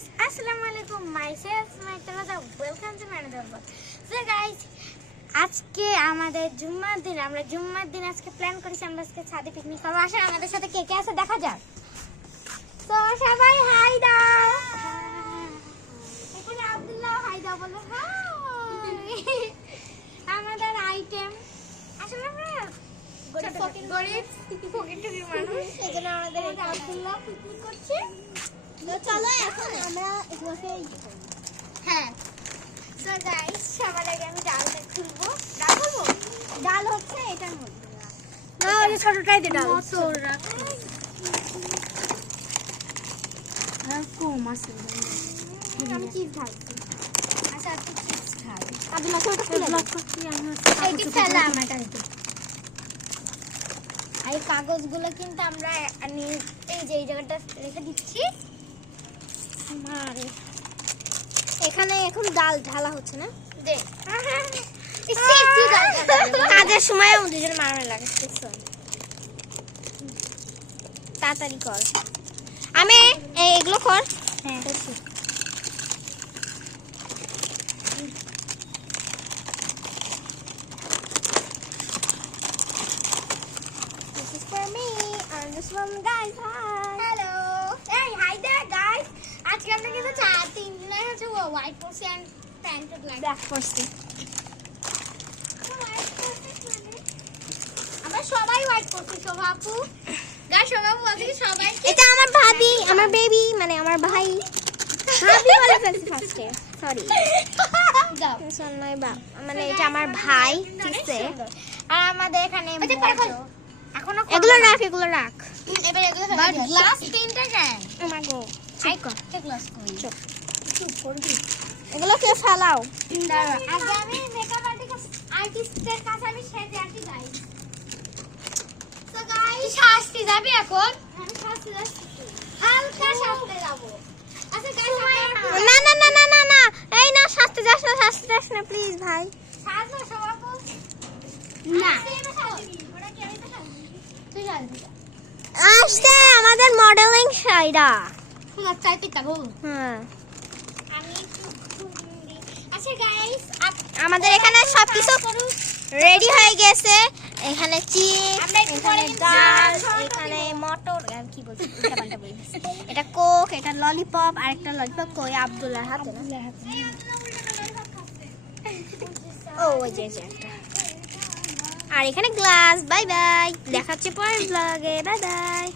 guys, Assalamualaikum. Myself Maitalaza. Welcome to my another vlog. So guys, আজকে আমাদের জুম্মার দিন, আমরা জুম্মার দিন আজকে প্ল্যান করেছি আমরা আজকে ছাদে পিকনিক করব। আসেন আমাদের সাথে কে কে আছে দেখা যাক। তো সবাই হাই দাও। এখানে আব্দুল্লাহ হাই দাও বলো হাই। আমাদের আইটেম আসলে আমরা গরিব ফকির মানুষ, এজন্য আমাদের আব্দুল্লাহ পিকনিক করছে। তো চলো এখন আমরা এগুলোকে হ্যাঁ। সো গাইস, সবার আগে আমি ডালটা খুলবো। ডাল খুলবো? ডাল হচ্ছে এটার মধ্যে না, ওই ছোটটাই দে ডাল। মটর রাখো আর কম আছে। আমি চিজ খাচ্ছি। আচ্ছা তুই চিজ খাই। আব্দুল্লাহ ছোট করে ব্লক করছি আমি। এইটা ফেলা আমারটা দিতে। এই কাগজগুলো কিন্তু আমরা এই যে এই জায়গাটা রেখে দিচ্ছি। এখানে এখন ডাল ঢালা হচ্ছে না, দে কাজের সময় দুজন মারা লাগে। তাড়াতাড়ি কর, আমি এগুলো কর। হ্যাঁ করছি। This is for me and this one guys. Hi. Hello. Hey, hi there guys. আজকে আমরা কিন্তু তিন দিনের হচ্ছে হোয়াইট পরছি এন্ড প্যান্টেড লাইক ব্ল্যাক পরছি। আমরা সবাই হোয়াইট পরছি। শোভা আপু গাইস, শোভা আপু বলছে কি সবাই, এটা আমার ভাবি, আমার বেবি মানে আমার ভাই। ভাবি বলে ফেলছি ফার্স্টে, সরি। দাও শোন নাই বা মানে এটা আমার ভাই, ঠিক আছে। আর আমাদের এখানে এখনো এগুলো রাখ, এগুলো রাখ। এবার এগুলো বাট গ্লাস তিনটা কেন আমার গো এগুলো কে ফেলাও। আগে আমি মেকআপ আর্টিস্টের কাছে আমি সেজে আসি গাইস। সো গাইস, শাস্তি যাবি এখন? আমি শাস্তি যাচ্ছি, হালকা শাস্তি যাব। আচ্ছা গাইস, না না না না না না, এই না শাস্তি যাস না, শাস্তি যাস না প্লিজ ভাই। সাজো সবাবু না, ওটা কি আমি তো সাজবি, তুই সাজবি। আসছে আমাদের মডেলিং শাইরা ফুল চাইতে যাবো। হ্যাঁ আমি আচ্ছা গাইস, আমাদের এখানে সবকিছু রেডি হয়ে গেছে। এখানে চিপস, এখানে ডাল, এখানে মটর, কি বলছি উল্টাপাল্টা বলছি। এটা কোক, এটা ললিপপ, আর একটা ললিপপ কই আব্দুল্লাহর হাতে না। ও ওই যে একটা। আর এখানে গ্লাস। বাই বাই, দেখা হচ্ছে পরের ব্লগে। Bye bye.